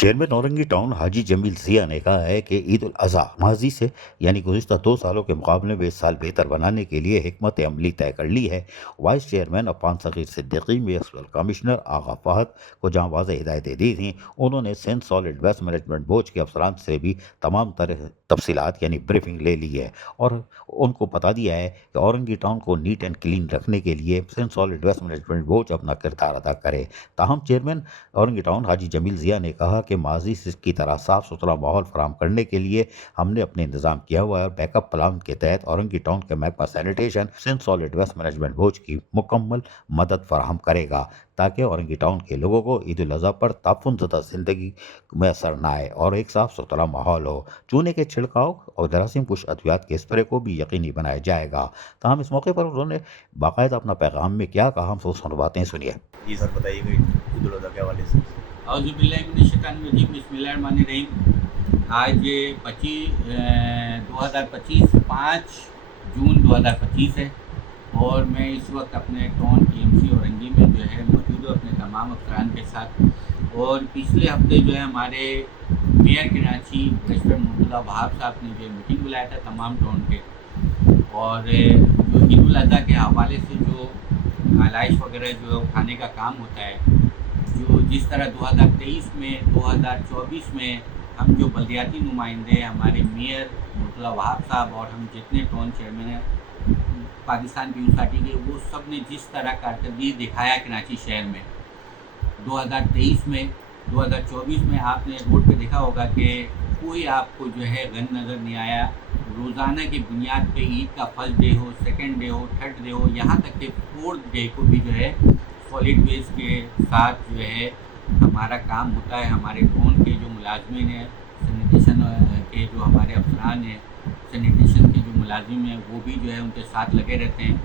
Chairman Orangi town Haji Jamil Zia ने कहा है कि ईद उल अज़हा माजी से यानी गुज़िश्ता 2 सालों के मुकाबले में इस साल बेहतर बनाने के लिए हिकमत अमली तय कर ली है। Vice chairman Affan Saghir Siddiqui municipal commissioner Agha Fahad को जहाँ वाज़ेह हिदायतें दी थीं, उन्होंने Sindh solid waste management board के अफसरान से भी तमाम तरह तफसीलात यानी ब्रीफिंग ले ली है और उनको बता दिया है कि औरंगी टाउन को नीट एंड क्लीन रखने के लिए Sindh solid waste management board अपना किरदार अदा करे। ताहम चेयरमैन औरंगी टाउन हाजी जमील ज़िया ने कहा कि माजी की तरह साफ़ सुथरा माहौल फराम करने के लिए हमने अपने इंतज़ाम किया हुआ है और बैकअप प्लान के तहत औरंगी टाउन के महकमा sanitation Sindh solid waste management board की मुकम्मल मदद फराहम करेगा ताकि औरंगी टाउन के लोगों को ईद उल अज़हा पर ताफुनज़दा ज़िंदगी मैसर न आए और एक साफ़ सुथरा माहौल हो। चूने के छिड़काव और जरासीम कुश अद्वियात के स्प्रे को भी यकीनी बनाया जाएगा। ताहम इस मौके पर उन्होंने बाकायदा अपना पैगाम में क्या कहा, हम सुनवाते हैं, सुनिए। जी सर, बताइएगा ईद उल अज़हा के हवाले से। औज़ुबिल्लाहिमिनश्शैतानिर्रजीम, बिस्मिल्लाहिर्रहमानिर्रहीम। आज 5 जून 2025 है और मैं इस वक्त अपने टाउन टीएमसी औरंगी में जो है मौजूद हूँ अपने तमाम अफसरान के साथ। और पिछले हफ्ते जो है हमारे मेयर कराची प्रेसिडेंट मुर्तज़ा वहाब साहब ने जो मीटिंग बुलाया था तमाम टाउन के, और जो ईद उल अज़हा के हवाले से जो आलाइश वगैरह जो उठाने का काम होता है, जो जिस तरह 2023 में 2024 में हम जो बल्दियाती नुमाइंदे हमारे मेयर मुर्तज़ा वहाब साहब और हम जितने टाउन चेयरमैन हैं पाकिस्तान पीपल्स पार्टी के, वो सब ने जिस तरह कारकर्दगी दिखाया कराची शहर में 2023 में 2024 में, आपने रोड पे देखा होगा कि कोई आपको जो है गन नज़र नहीं आया। रोज़ाना की बुनियाद पे ईद का फर्स्ट डे हो, सेकंड डे हो, थर्ड डे हो, यहाँ तक कि फोर्थ डे को भी जो है सॉलिड वेस्ट के साथ जो है हमारा काम होता है। हमारे टाउन के जो मुलाजमीन हैं, सैनिटेशन के जो हमारे अफसरान हैं, सैनिटेशन के जो मुलाजिम हैं, वो भी जो है उनके साथ लगे रहते हैं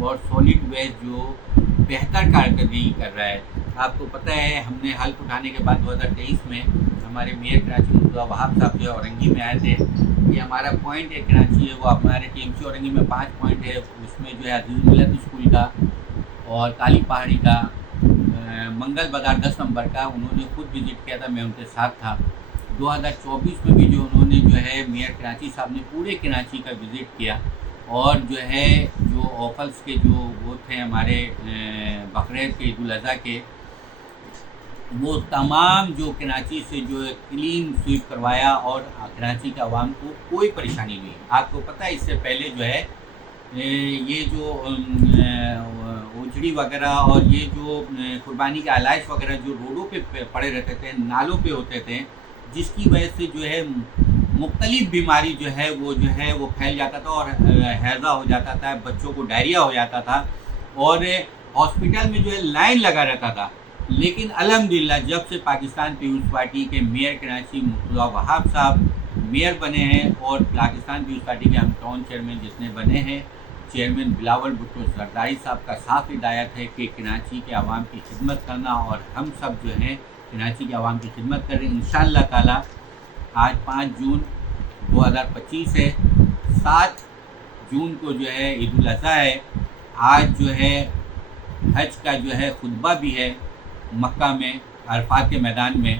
और सॉलिड वेस्ट जो बेहतर कारकर्दगी कर रहा है। आपको पता है हमने हल्फ उठाने के बाद 2023 में हमारे मेयर कराची मुर्तज़ा वहाब साहब जो है औरंगी में आए थे। ये हमारा पॉइंट है कराची है, वो हमारे टीएमसी औरंगी में 5 पॉइंट है, उसमें जो है अजीज़ मिलत स्कूल का और काली पहाड़ी का, मंगल बाज़ार 10 नंबर का उन्होंने खुद विज़िट किया था, मैं उनके साथ था। 2024 में भी जो उन्होंने जो है मेयर कराची साहब ने पूरे कराची का विज़िट किया और जो है जो ऑफल्स के जो वो थे हमारे बकरीद के, ईद उल अज़हा के, वो तमाम जो कराची से जो है क्लीन स्वीप करवाया और कराची के आवाम को कोई परेशानी नहीं। आपको पता है इससे पहले जो है ये जो उजड़ी वगैरह और ये जो कुर्बानी के आलाइश वगैरह जो रोडों पे पड़े रहते थे, नालों पे होते थे, जिसकी वजह से जो है मुख्तलिफ बीमारी जो है वो फैल जाता था और हैज़ा हो जाता था, बच्चों को डायरिया हो जाता था और हॉस्पिटल में जो है लाइन लगा रहता था। लेकिन अल्हम्दुलिल्लाह जब से पाकिस्तान पीपल्स पार्टी के मेयर कराची मुर्तज़ा वहाब साहब मेयर बने हैं और पाकिस्तान पीपल्स पार्टी के हम टाउन चेयरमैन जितने बने हैं, चेयरमैन बिलावल भुट्टो जरदारी साहब का साफ हिदायत है कि कराची के आवाम की खिदमत करना और हम सब जो हैं कराची के आवाम की खिदमत करें इंशाअल्लाह ताला। आज 5 जून 2025 है, 7 जून को जो है ईद उल अज़हा है। आज जो है हज का जो है खुतबा भी है मक्का में अरफात के मैदान में,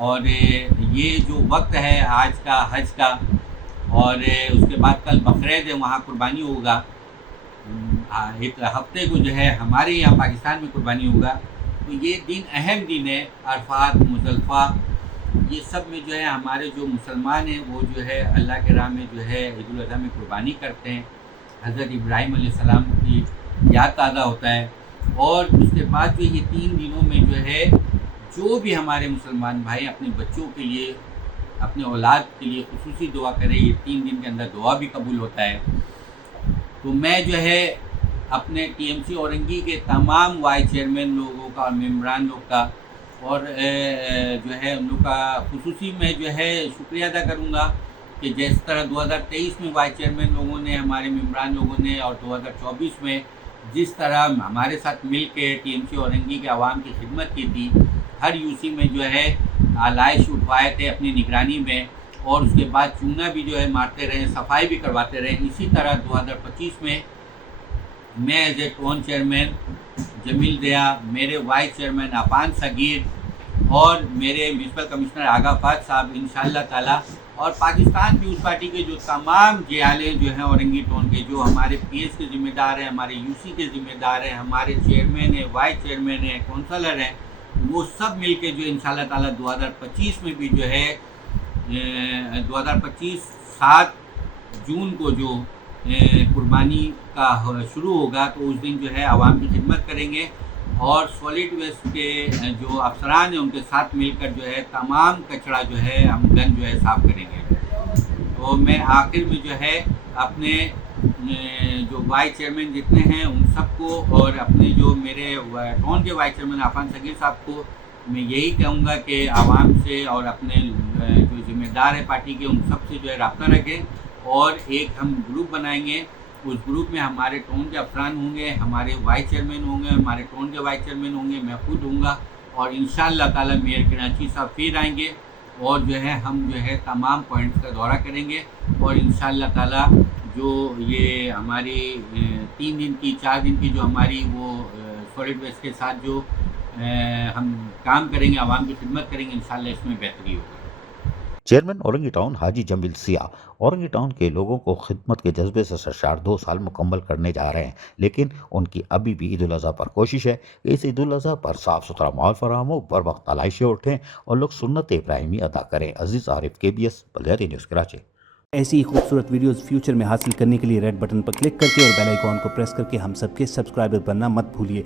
और ये जो वक्त है आज का हज का, और उसके बाद कल बकरीद है, वहाँ कुर्बानी होगा। एक हफ्ते को जो है हमारे यहाँ पाकिस्तान में कुर्बानी होगा। तो ये दिन अहम दिन है, अरफात, मुज़दलिफ़ा, ये सब में जो है हमारे जो मुसलमान हैं वो जो है अल्लाह के राह में जो है ईद उल अज़हा में कुर्बानी करते हैं। हज़रत इब्राहीम अलैहिस्सलाम की याद ताज़ा होता है और उसके बाद जो ये 3 दिनों में जो है जो भी हमारे मुसलमान भाई अपने बच्चों के लिए, अपने औलाद के लिए खुसूसी दुआ करें। ये 3 दिन के अंदर दुआ भी कबूल होता है। तो मैं जो है अपने टीएमसी औरंगी के तमाम वाइस चेयरमैन लोगों का और मेम्बरान लोग का और जो है उन लोग का खुसूसी में जो है शुक्रिया अदा करूँगा कि जिस तरह 2023 में वाइस चेयरमैन लोगों ने, हमारे मेम्बरान लोगों ने, और 2024 में जिस तरह हमारे साथ मिल के टीएमसी औरंगी के आवाम की खिदमत की थी, हर यूसी में जो है आलाइश उठवाए थे अपनी निगरानी में और उसके बाद चूना भी जो है मारते रहे, सफाई भी करवाते रहे। इसी तरह 2025 में मैं as a town chairman Jamil Zia, मेरे वाइस चेयरमैन अफान सगीर اور میرے میونسپل کمشنر آغا فاض صاحب انشاءاللہ تعالی، اور پاکستان پیپلز پارٹی کے جو تمام جیالے جو ہیں اورنگی ٹون کے، جو ہمارے پی ایس کے ذمہ دار ہیں، ہمارے یو سی کے ذمہ دار ہیں، ہمارے چیئرمین ہیں، وائس چیئرمین ہیں، کونسلر ہیں، وہ سب مل کے جو انشاءاللہ تعالی 2025 میں بھی جو ہے 2025 7 جون کو جو قربانی کا شروع ہوگا، تو اس دن جو ہے عوام کی خدمت کریں گے، اور سالڈ ویسٹ کے جو افسران ہیں ان کے ساتھ مل کر جو ہے تمام کچرا جو ہے ہم گن جو ہے صاف کریں گے۔ تو میں آخر میں جو ہے اپنے جو وائس چیئرمین جتنے ہیں ان سب کو، اور اپنے جو میرے ٹون کے وائس چیئرمین عفان صغیر صاحب کو میں یہی کہوں گا کہ عوام سے اور اپنے جو ذمہ دار ہے پارٹی کے ان سب سے جو ہے رابطہ رکھیں، اور ایک ہم گروپ بنائیں گے۔ اس گروپ میں ہمارے ٹون کے افسران ہوں گے، ہمارے وائس چیئرمین ہوں گے، ہمارے ٹون کے وائس چیئرمین ہوں گے، میں خود ہوں گا، اور انشاءاللہ تعالی میئر کراچی صاحب پھر آئیں گے، اور جو ہے ہم جو ہے تمام پوائنٹس کا دورہ کریں گے، اور انشاءاللہ تعالی جو یہ ہماری 3 دن کی 4 دن کی جو ہماری وہ سالڈ ویسٹ کے ساتھ جو ہم کام کریں گے، عوام کی خدمت کریں گے، انشاءاللہ اس میں بہتری ہوگی۔ چیئرمین اورنگی ٹاؤن حاجی جمیل سیاہ اورنگی ٹاؤن کے لوگوں کو خدمت کے جذبے سے سرشار 2 سال مکمل کرنے جا رہے ہیں، لیکن ان کی ابھی بھی عید الاضحیٰ پر کوشش ہے کہ اس عید الاضحیٰ پر صاف ستھرا ماحول فراہم ہو، بر وقت علائشیں اٹھیں اور لوگ سنت ابراہیمی ادا کریں۔ عزیز عارف، KBS بلدیاتی نیوز کراچی۔ ایسی ہی خوبصورت ویڈیوز فیوچر میں حاصل کرنے کے لیے ریڈ بٹن پر کلک کر کے اور بیل آئیکن کو پریس کر کے ہم سب کے سبسکرائبر بننا مت بھولیے۔